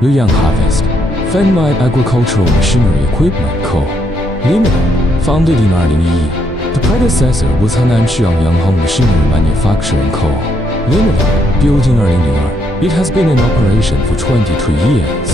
Luyang Harvest Fenmai Agricultural Machinery Equipment Co. Limited, founded in 2011. The predecessor was Henan Xiang Yanghong Machinery Manufacturing Co. Limited, built in 2002. It has been in operation for 23 years.